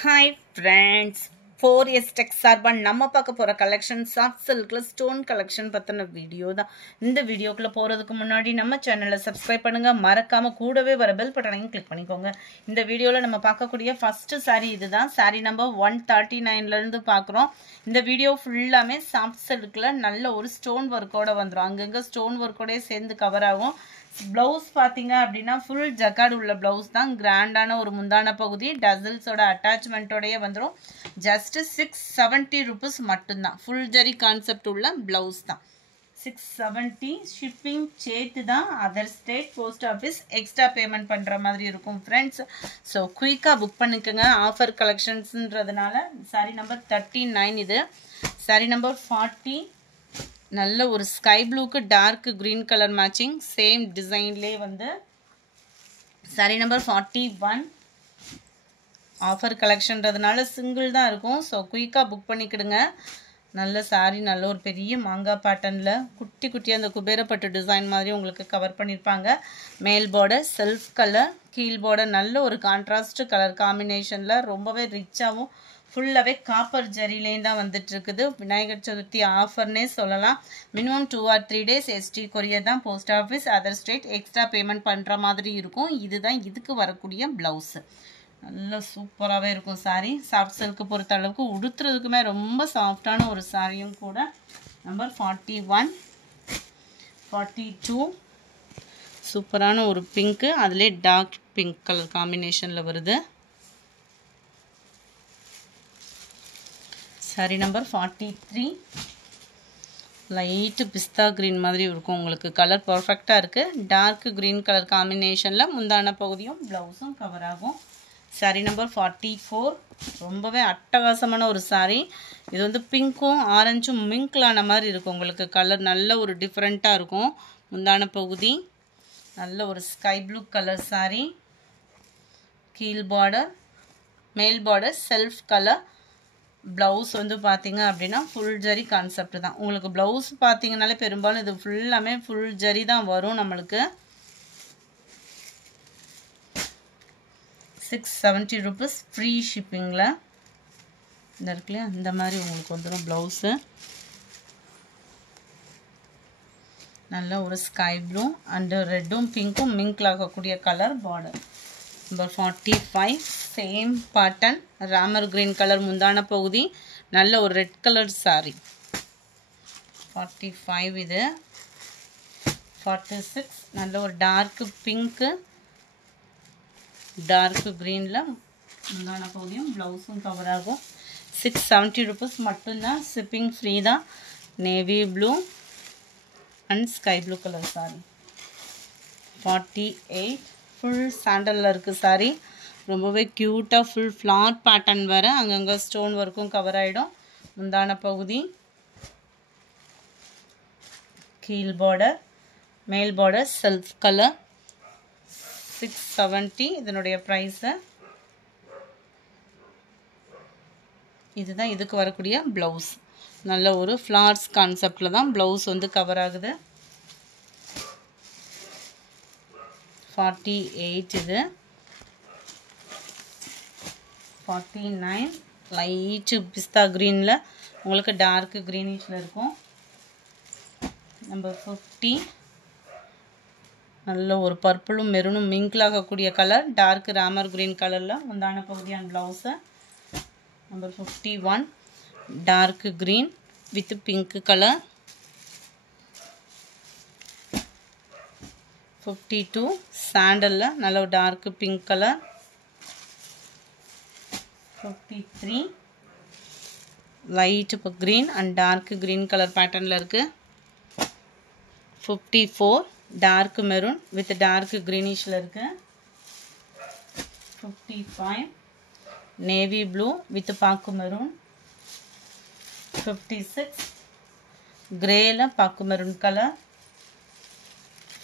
Hi friends, 4S Tech சார்பாக நம்ம பார்க்க போகிற கலெக்ஷன் சாஃப்ட் சில்கில் ஸ்டோன் கலெக்ஷன் பற்றின வீடியோ தான். இந்த வீடியோக்குள்ளே போகிறதுக்கு முன்னாடி நம்ம சேனலை சப்ஸ்கிரைப் பண்ணுங்கள், மறக்காமல் கூடவே வர பெல் பட்டனையும் கிளிக் பண்ணிக்கோங்க. இந்த வீடியோவில் நம்ம பார்க்கக்கூடிய ஃபஸ்ட்டு சாரீ இதுதான். சாரீ நம்பர் 139லேருந்து பார்க்குறோம். இந்த வீடியோ ஃபுல்லாமே சாஃப்ட் சில்கில் நல்ல ஒரு ஸ்டோன் ஒர்க்கோடு வந்துடும். அங்கங்கே ஸ்டோன் ஒர்க்கோடய சேர்ந்து கவர் ஆகும். ப்ளவுஸ் பார்த்தீங்க அப்படின்னா ஃபுல் ஜக்கார்டு உள்ள ப்ளவுஸ் தான். கிராண்டான ஒரு முந்தான பகுதி டசல்ஸோட அட்டாச்மெண்ட்டோடையே வந்துடும். ஜஸ்ட் 670 rupees மட்டும்தான். ஃபுல் ஜரி கான்செப்ட் உள்ள ப்ளவுஸ் தான். 670 ஷிப்பிங் சேர்த்து தான். Other state post office extra payment பண்ணுற மாதிரி இருக்கும் ஃப்ரெண்ட்ஸ். ஸோ குயிக்காக புக் பண்ணிக்கோங்க. ஆஃபர் கலெக்ஷன்ஸுன்றதுனால. சாரீ நம்பர் 39 இது. சாரீ நம்பர் 40 நல்ல ஒரு ஸ்கை ப்ளூக்கு dark green colour matching same டிசைன்லேயே வந்து. சாரீ நம்பர் 41 ஆஃபர் கலெக்ஷன்றதுனால சிங்கிள் தான் இருக்கும். ஸோ குயிக்காக புக் பண்ணிக்கிடுங்க. நல்ல சாரீ, நல்ல ஒரு பெரிய மாங்காய் பேட்டர்னில் குட்டி குட்டியாக அந்த குபேரப்பட்டு டிசைன் மாதிரி உங்களுக்கு கவர் பண்ணியிருப்பாங்க. மேல் பார்டர் செல்ஃப் கலர், கீழ் பார்டர் நல்ல ஒரு கான்ட்ராஸ்ட் கலர் காம்பினேஷனில் ரொம்பவே ரிச்சாகவும் ஃபுல்லாகவே காப்பர் ஜரிலேயும் தான் வந்துட்டுருக்குது. விநாயகர் சதுர்த்தி ஆஃபர்னே சொல்லலாம். Minimum 2 or 3 days ST courier தான். Post office other state extra payment பண்ணுற மாதிரி இருக்கும். இதுதான் இதுக்கு வரக்கூடிய ப்ளவுஸு. நல்ல சூப்பராகவே இருக்கும் சாரீ. சாஃப்ட் சில்க்கு பொறுத்த அளவுக்கு உடுத்துறதுக்குமே ரொம்ப சாஃப்டான ஒரு சாரியும் கூட. நம்பர் 41 42 சூப்பரான ஒரு பிங்க்கு, அதிலே டார்க் பிங்க் கலர் காம்பினேஷனில் வருது. சாரீ நம்பர் 43 லைட்டு பிஸ்தா க்ரீன் மாதிரி இருக்கும். உங்களுக்கு கலர் பர்ஃபெக்டாக இருக்குது. டார்க் க்ரீன் கலர் காம்பினேஷனில் முந்தான பகுதியும் ப்ளவுஸும் கவர் ஆகும். சாரீ நம்பர் 44 ரொம்பவே அட்டகாசமான ஒரு சாரீ. இது வந்து பிங்க்கும் ஆரஞ்சும் மிங்க்லான மாதிரி இருக்கும். உங்களுக்கு கலர் நல்ல ஒரு டிஃப்ரெண்ட்டாக இருக்கும். முந்தான பகுதி நல்ல ஒரு ஸ்கை ப்ளூ கலர் சாரீ. கீழ் பார்டர் மேல் பார்டர் செல்ஃப் கலர். ப்ளவுஸ் வந்து பார்த்தீங்க அப்படின்னா ஃபுல் ஜரி கான்செப்ட் தான். உங்களுக்கு ப்ளவுஸ் பார்த்தீங்கனாலே பெரும்பாலும் இது ஃபுல்லாமே ஃபுல் ஜரி தான் வரும். நம்மளுக்கு 670 rupees ஃப்ரீ ஷிப்பிங்கில். இந்த இருக்குல்லையா, இந்த மாதிரி உங்களுக்கு வந்துடும் ப்ளவுஸு. நல்ல ஒரு ஸ்கை ப்ளூ அண்டு ரெட்டும் பிங்க்கும் மிங்க்ல ஆகக்கூடிய colour border. Number 45 same pattern Ramar green colour முந்தான பகுதி. நல்ல ஒரு ரெட் கலர் சாரீ. 45 இது. 46 நல்ல ஒரு டார்க் பிங்க்கு டார்க் க்ரீனில் முந்தான பகுதியும் ப்ளவுஸும் கவர் ஆகும். 670 rupees மட்டும்தான். ஷிப்பிங் ஃப்ரீ தான். Navy blue and sky blue colour sari. 48 full சாண்டலில் இருக்குது சாரீ. ரொம்பவே க்யூட்டாக ஃபுல் ஃப்ளார் பேட்டர்ன் வேறு. அங்கங்கே ஸ்டோன் ஒர்க்கும் கவர் ஆகிடும். முந்தான பகுதி கீழ் பார்டர் மேல் பார்டர் செல்ஃப் கலர். 670 இதனுடைய ப்ரைஸு. இதுதான் இதுக்கு வரக்கூடிய ப்ளவுஸ். நல்ல ஒரு ஃப்ளார்ஸ் கான்செப்டில் தான் ப்ளவுஸ் வந்து கவர் ஆகுது. 48 இது. 49 லைட்டு பிஸ்தா க்ரீனில் உங்களுக்கு டார்க் க்ரீனிஷில் இருக்கும். நம்பர் 50 நல்ல ஒரு பர்பிளும் மெரூனும் மிங்கிளாகக்கூடிய கலர் டார்க் ராமர் க்ரீன் கலரில் முந்தான பகுதி and blouse. Number 51 dark green with pink colour. 52 சாண்டலில் நல்ல ஒரு டார்க் பிங்க் கலர். 53 லைட் இப்போ green and dark green colour பேட்டர்னில் இருக்குது. 54 டார்க் மெரூன் வித் டார்க் க்ரீனிஷில் இருக்குது. 55 நேவி ப்ளூ வித் பாக்கு மெரூன். 56 கிரேல பாக்கு maroon colour.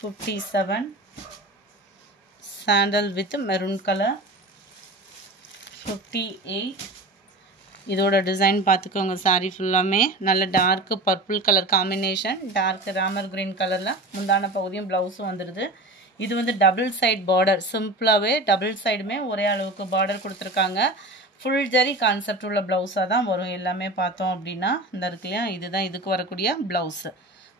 57 sandal with maroon colour. 58 இதோட டிசைன் பார்த்துக்கோங்க. சாரீ ஃபுல்லாமே நல்ல dark purple colour combination dark Ramar green கலரில் முந்தான பகுதியும் ப்ளவுஸும் வந்துடுது. இது வந்து டபுள் சைட் பார்டர். சிம்பிளாகவே டபுள் சைடுமே ஒரே அளவுக்கு பார்டர் கொடுத்துருக்காங்க. ஃபுல் ஜரி கான்செப்ட் உள்ள ப்ளவுஸாக தான் வரும் எல்லாமே பார்த்தோம் அப்படின்னா. இந்த இருக்கு இல்லையா, இதுதான் இதுக்கு வரக்கூடிய ப்ளவுஸு.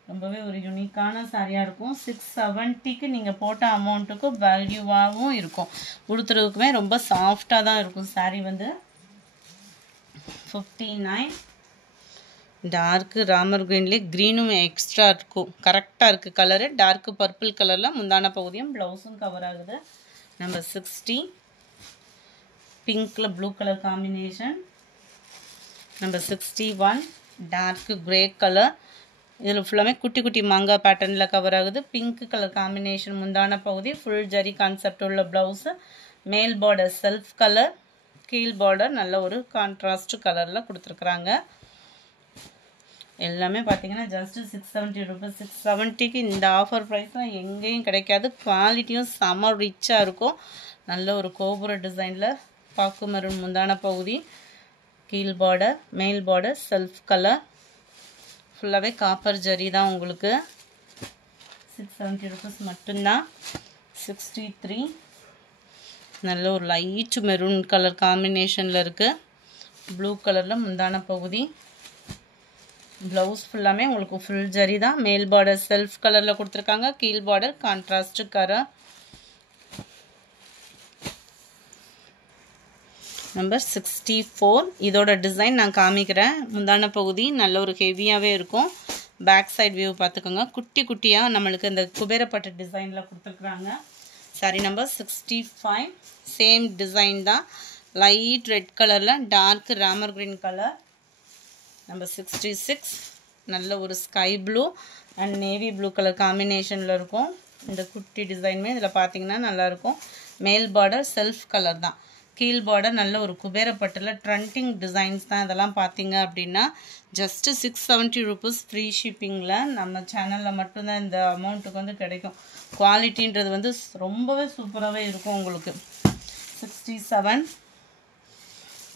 ரொம்பவே ஒரு யூனிக்கான சாரியாக இருக்கும். 670க்கு நீங்கள் போட்ட அமௌண்ட்டுக்கு வேல்யூவாகவும் இருக்கும். உடுத்துறதுக்குமே ரொம்ப சாஃப்டாக தான் இருக்கும். சாரீ வந்து 59 டார்க்கு ராமர் க்ரீன்லேயே க்ரீனும் எக்ஸ்ட்ரா இருக்கும். கரெக்டாக இருக்குது கலரு. டார்க்கு பர்பிள் கலரில் முந்தான பகுதியும் ப்ளவுஸும் கவர் ஆகுது. நம்பர் 60 பிங்க்கில் blue colour combination. Number 61 dark grey colour. இதில் ஃபுல்லாமே குட்டி குட்டி மாங்காய் பேட்டர்னில் கவர் ஆகுது. பிங்க் கலர் காம்பினேஷன் முந்தான பகுதி. ஃபுல் ஜரி கான்செப்ட் உள்ள ப்ளவுஸு. மேல் பார்டர் செல்ஃப் கலர், கீழ் பார்டர் நல்ல ஒரு கான்ட்ராஸ்ட் கலரில் கொடுத்துருக்குறாங்க. எல்லாமே பார்த்தீங்கன்னா ஜஸ்ட்டு 670 ருபீஸ். 670க்கு இந்த ஆஃபர் ப்ரைஸ்லாம் எங்கேயும் கிடைக்காது. குவாலிட்டியும் செம ரிச்சாக இருக்கும். நல்ல ஒரு கோபுர டிசைனில் பாக்கு மெரூன் முந்தான பகுதி. கீழ் பார்டர், மேல் பார்டர் செல்ஃப் கலர். ஃபுல்லாகவே காப்பர் ஜரி தான் உங்களுக்கு. 670 ருபீஸ் மட்டும்தான். 63 நல்ல ஒரு லைட் மெரூன் கலர் காம்பினேஷனில் இருக்குது. ப்ளூ கலரில் முந்தான பகுதி. ப்ளவுஸ் ஃபுல்லாமே உங்களுக்கு ஃபுல் ஜரி தான். மேல் பார்டர் செல்ஃப் கலரில் கொடுத்துருக்காங்க. கீழ் பார்டர் கான்ட்ராஸ்ட் கலர். நம்பர் 64 இதோட டிசைன் நான் காமிக்கிறேன். முந்தான பகுதி நல்ல ஒரு ஹெவியாகவே இருக்கும். பேக் சைட் வியூ பார்த்துக்கோங்க. குட்டி குட்டியாக நம்மளுக்கு இந்த குபேரப்பட்டு டிசைனில் கொடுத்துருக்குறாங்க. சாரி நம்பர் 65 சேம் டிசைன் தான். லைட் ரெட் கலரில் dark Ramar green colour. Number 66 நல்ல ஒரு sky blue and navy blue colour காம்பினேஷனில் இருக்கும். இந்த குட்டி டிசைனுமே இதில் பார்த்தீங்கன்னா நல்லாயிருக்கும். மேல் பார்டர் செல்ஃப் கலர் தான். கீழ் பார்டர் நல்ல ஒரு குபேரப்பட்டில் ட்ரெண்டிங் டிசைன்ஸ் தான். இதெல்லாம் பார்த்தீங்க அப்படின்னா ஜஸ்ட்டு 670 ருபீஸ் ஃப்ரீ ஷிப்பிங்கில் நம்ம சேனலில் மட்டும்தான் இந்த அமௌண்ட்டுக்கு வந்து கிடைக்கும். குவாலிட்டின்றது வந்து ரொம்பவே சூப்பராகவே இருக்கும் உங்களுக்கு. 67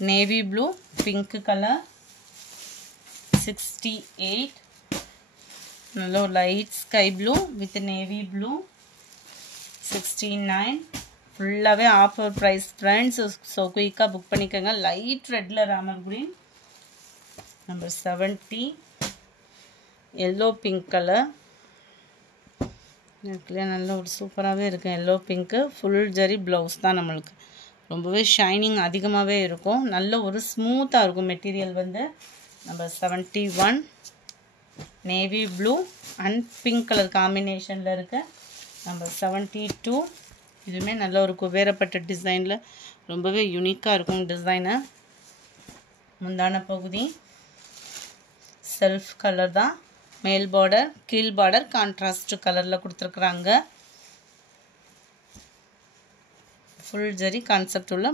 நேவி ப்ளூ பிங்க் கலர். 68 நல்ல ஒரு light sky blue with navy blue. 69 ஃபுல்லாகவே ஆஃபர் ப்ரைஸ் ஃப்ரெண்ட்ஸ். ஸோ குயிக்காக புக் பண்ணிக்கோங்க. லைட் ரெட்டில் Ramar green. Number 70 yellow pink colour. இதுக்குள்ளே நல்ல ஒரு சூப்பராகவே இருக்குது. எல்லோ பிங்க்கு ஃபுல் ஜரி ப்ளவுஸ் தான் நம்மளுக்கு. ரொம்பவே ஷைனிங் அதிகமாகவே இருக்கும். நல்ல ஒரு ஸ்மூத்தாக இருக்கும் மெட்டீரியல் வந்து. Number 71 navy blue and pink colour காம்பினேஷனில் இருக்குது. நம்பர் 72 இதுவுமே நல்ல ஒரு குபேரப்பட்ட டிசைனில் ரொம்பவே யூனிக்காக இருக்கும் டிசைனு. முந்தான பகுதி செல்ஃப் கலர் தான். மேல் பார்டர் கீழ் பார்டர் கான்ட்ராஸ்ட் கலரில் கொடுத்துருக்குறாங்க. ஃபுல் ஜரி கான்செப்ட் உள்ள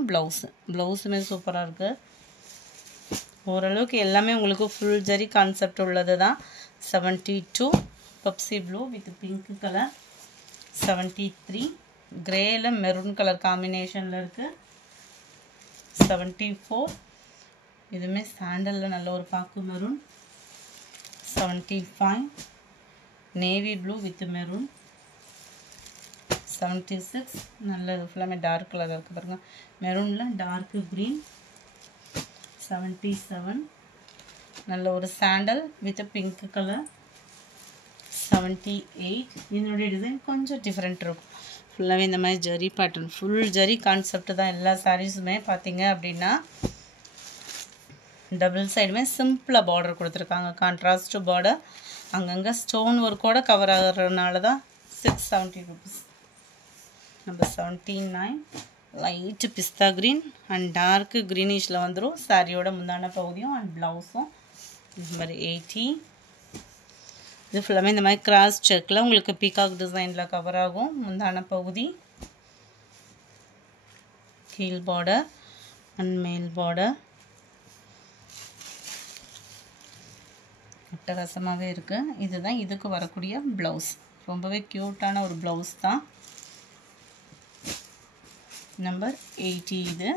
ப்ளவுஸுமே சூப்பராக இருக்குது. ஓரளவுக்கு எல்லாமே உங்களுக்கு ஃபுல் ஜரி கான்செப்ட் உள்ளது தான். 72 Pepsi blue with pink colour. 73 கிரேல மெரூன் கலர் காம்பினேஷனில் இருக்குது. 74 இதுவுமே சாண்டலில் நல்ல ஒரு பாக்கு maroon. 75 navy blue with maroon. 76 நல்லது ஃபுல்லாமே டார்க் கலர் இருக்குது பாருங்கள். மெரூனில் டார்க்கு க்ரீன். 77 நல்ல ஒரு சாண்டல் வித் பிங்க் கலர். 78 இதனுடைய டிசைன் கொஞ்சம் டிஃப்ரெண்ட் இருக்கும். ஃபுல்லாகவே இந்த மாதிரி zari pattern full zari concept தான் எல்லா சாரீஸுமே. பார்த்தீங்க அப்படின்னா டபுள் சைடுமே சிம்பிளாக பார்டர் கொடுத்துருக்காங்க. Contrast border. அங்கங்கே ஸ்டோன் ஒர்க்கோடு கவர் ஆகிறதுனால தான் 670 ருபீஸ். நம்பர் 79 லைட்டு பிஸ்தா க்ரீன் அண்ட் டார்க்கு க்ரீனிஷில் வந்துடும். சாரியோட முந்தான பகுதியும் அண்ட் ப்ளவுஸும். நம்பர் 80 இது ஃபுல்லாமே இந்த மாதிரி கிராஸ் செக்கில் உங்களுக்கு பீகாக் டிசைனில் கவர் ஆகும். முந்தான பகுதி கீழ் பார்டர் அண்ட் மேல் பார்டர். அட்டகாசமாகவே இருக்குது. இதுதான் இதுக்கு வரக்கூடிய ப்ளவுஸ். ரொம்பவே க்யூட்டான ஒரு ப்ளவுஸ் தான். நம்பர் 80 இது.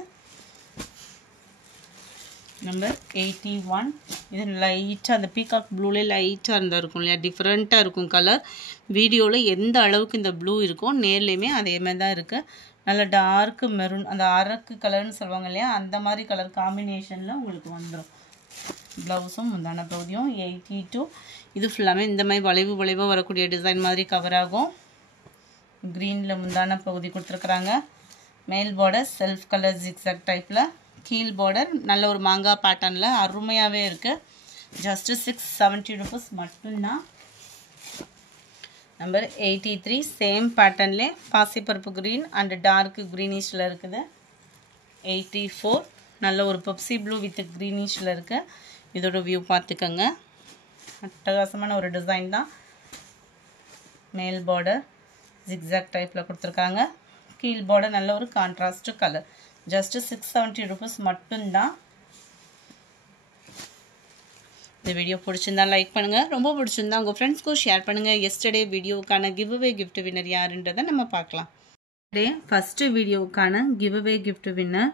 நம்பர் 81. இது லைட்டாக அந்த பீகாக் ப்ளூலே லைட்டாக இருந்தால் இருக்கும் இல்லையா, டிஃப்ரெண்ட்டாக இருக்கும் கலர். வீடியோவில் எந்த அளவுக்கு இந்த ப்ளூ இருக்கோ நேர்லேயுமே அதே மாதிரி தான் இருக்குது. நல்ல டார்க் மெரூன், அந்த அரக்கு கலர்னு சொல்லுவாங்க இல்லையா, அந்த மாதிரி கலர் காம்பினேஷனில் உங்களுக்கு வந்துடும். ப்ளவுஸும் முந்தான பகுதியும் 82. இது ஃபுல்லாமே இந்த மாதிரி வளைவாக வரக்கூடிய டிசைன் மாதிரி கவர் ஆகும். க்ரீனில் முந்தான பகுதி கொடுத்துருக்குறாங்க. மேல் பார்டர் செல்ஃப் கலர் ஜிக்ஸாக் டைப்பில், கீழ் பார்டர் நல்ல ஒரு மாங்காய் பேட்டர்னில் அருமையாகவே இருக்குது. ஜஸ்ட்டு 670 rupees மட்டும்தான். நம்பர் 83. சேம் பேட்டர்ன்லே பாசிப்பருப்பு க்ரீன் அண்ட் டார்க் க்ரீனிஷில் இருக்குது. 84. நல்ல ஒரு பெப்சி ப்ளூ வித் க்ரீனிஷில் இருக்குது. இதோட வியூ பார்த்துக்கோங்க. அட்டகாசமான ஒரு டிசைன் தான். மேல் பார்டர் ஜிக்ஸாக் டைப்பில் கொடுத்துருக்காங்க. கீழ் பார்டர் நல்ல ஒரு கான்ட்ராஸ்ட் கலர். ஜஸ்ட்டு 670 rupees மட்டும்தான். இந்த வீடியோ பிடிச்சிருந்தா லைக் பண்ணுங்கள். ரொம்ப பிடிச்சிருந்தா உங்கள் ஃப்ரெண்ட்ஸ்க்கும் ஷேர் பண்ணுங்கள். எஸ்டர்டே வீடியோவுக்கான கிவ் அவே கிஃப்ட் வின்னர் யாருன்றதை நம்ம பார்க்கலாம். ஃபஸ்ட்டு வீடியோவுக்கான give away gift winner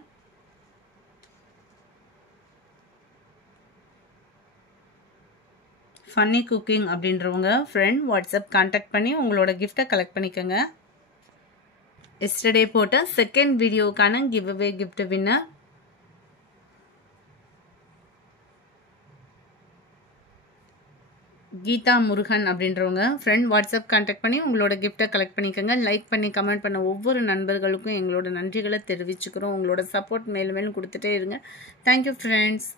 funny cooking அப்படின்றவங்க ஃப்ரெண்ட் வாட்ஸ்அப் கான்டாக்ட் பண்ணி உங்களோட கிஃப்டை கலெக்ட் பண்ணிக்கோங்க. எஸ்டர்டே போட்ட செகண்ட் வீடியோக்கான give away gift winner Geetha Murugan அப்படின்றவங்க ஃப்ரெண்ட் வாட்ஸ்அப் கான்டாக்ட் பண்ணி உங்களோட கிஃப்டை கலெக்ட் பண்ணிக்கோங்க. லைக் பண்ணி கமெண்ட் பண்ண ஒவ்வொரு நண்பர்களுக்கும் எங்களோட நன்றிகளை தெரிவிச்சுக்கிறோம். உங்களோட சப்போர்ட் மேலும் மேலும் கொடுத்துட்டே இருங்க. Thank you friends.